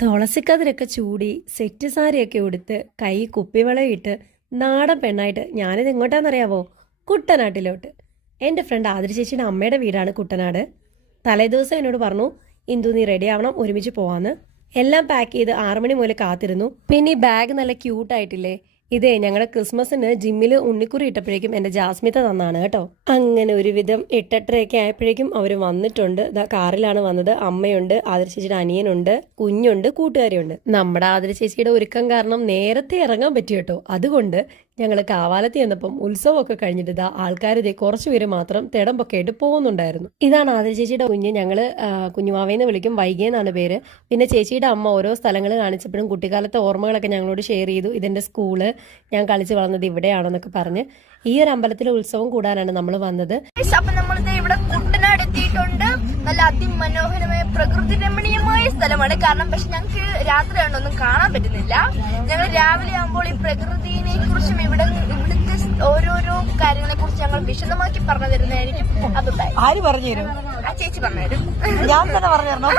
തുളസിക്കതിരൊക്കെ ചൂടി സെറ്റ് സാരിയൊക്കെ ഉടുത്ത് കൈ കുപ്പിവളയിട്ട് നാടൻ പെണ്ണായിട്ട് ഞാനിത് എങ്ങോട്ടാണെന്നറിയാവോ? കുട്ടനാട്ടിലോട്ട്. എൻ്റെ ഫ്രണ്ട് ആതിര ചേച്ചിയുടെ അമ്മയുടെ വീടാണ് കുട്ടനാട്. തലേദിവസം എന്നോട് പറഞ്ഞു, ഇന്ദു നീ റെഡി ആവണം, ഒരുമിച്ച് പോവാന്ന്. എല്ലാം പാക്ക് ചെയ്ത് 6 മണി മുതൽ കാത്തിരുന്നു. പിന്നെ ഈ ബാഗ് നല്ല ക്യൂട്ടായിട്ടില്ലേ? ഇതേ ഞങ്ങളുടെ ക്രിസ്മസിന് ജിമ്മിൽ ഉണ്ണിക്കുറി ഇട്ടപ്പോഴേക്കും എൻ്റെ ജാസ്മിത തന്നാണ് കേട്ടോ. അങ്ങനെ ഒരുവിധം 8-8:30 ആയപ്പോഴേക്കും അവർ വന്നിട്ടുണ്ട്. കാറിലാണ് വന്നത്. അമ്മയുണ്ട്, ആതിര ചേച്ചിയുടെ അനിയനുണ്ട്, കുഞ്ഞുണ്ട്, കൂട്ടുകാരിയുണ്ട്. നമ്മുടെ ആതിര ചേച്ചിയുടെ ഒരുക്കം കാരണം നേരത്തെ ഇറങ്ങാൻ പറ്റി കേട്ടോ. അതുകൊണ്ട് ഞങ്ങൾ കാവാലത്ത് ചെന്നപ്പം ഉത്സവമൊക്കെ കഴിഞ്ഞിട്ട് ആൾക്കാർ കുറച്ചുപേര് മാത്രം തിടമ്പൊക്കെ ആയിട്ട് പോകുന്നുണ്ടായിരുന്നു. ഇതാണ് ആതിര ചേച്ചിയുടെ കുഞ്ഞ്. ഞങ്ങൾ കുഞ്ഞുമാവേന്ന് വിളിക്കും, വൈകിയെന്നാണ് പേര്. പിന്നെ ചേച്ചിയുടെ അമ്മ ഓരോ സ്ഥലങ്ങൾ കാണിച്ചപ്പോഴും കുട്ടിക്കാലത്തെ ഓർമ്മകളൊക്കെ ഞങ്ങളോട് ഷെയർ ചെയ്തു. ഇതെന്റെ സ്കൂള്, ഞാൻ കളിച്ച് വളർന്നത് ഇവിടെയാണെന്നൊക്കെ പറഞ്ഞ്. ഈ ഒരു അമ്പലത്തിലെ ഉത്സവം കൂടാനാണ് നമ്മൾ വന്നത്. അപ്പൊ നമ്മളിത് ഇവിടെ കുട്ടനാട് എത്തിയിട്ടുണ്ട്. നല്ല അതിമനോഹരമായ പ്രകൃതി രമണീയമായ സ്ഥലമാണ്. കാരണം പക്ഷെ ഞങ്ങൾക്ക് രാത്രി ആണ്ടൊന്നും കാണാൻ പറ്റുന്നില്ല. ഞങ്ങൾ രാവിലെ ആകുമ്പോൾ ഈ പ്രകൃതിനെ കുറിച്ചും ഇവിടുത്തെ ഓരോരോ കാര്യങ്ങളെ കുറിച്ച് ഞങ്ങൾ വിശദമാക്കി പറഞ്ഞു തരുന്നതായിരിക്കും. അഭിപ്രായം ആര് പറഞ്ഞു തരും? ആ ചേച്ചി പറഞ്ഞു തരും. ഞാൻ തന്നെ പറഞ്ഞു തരണോ?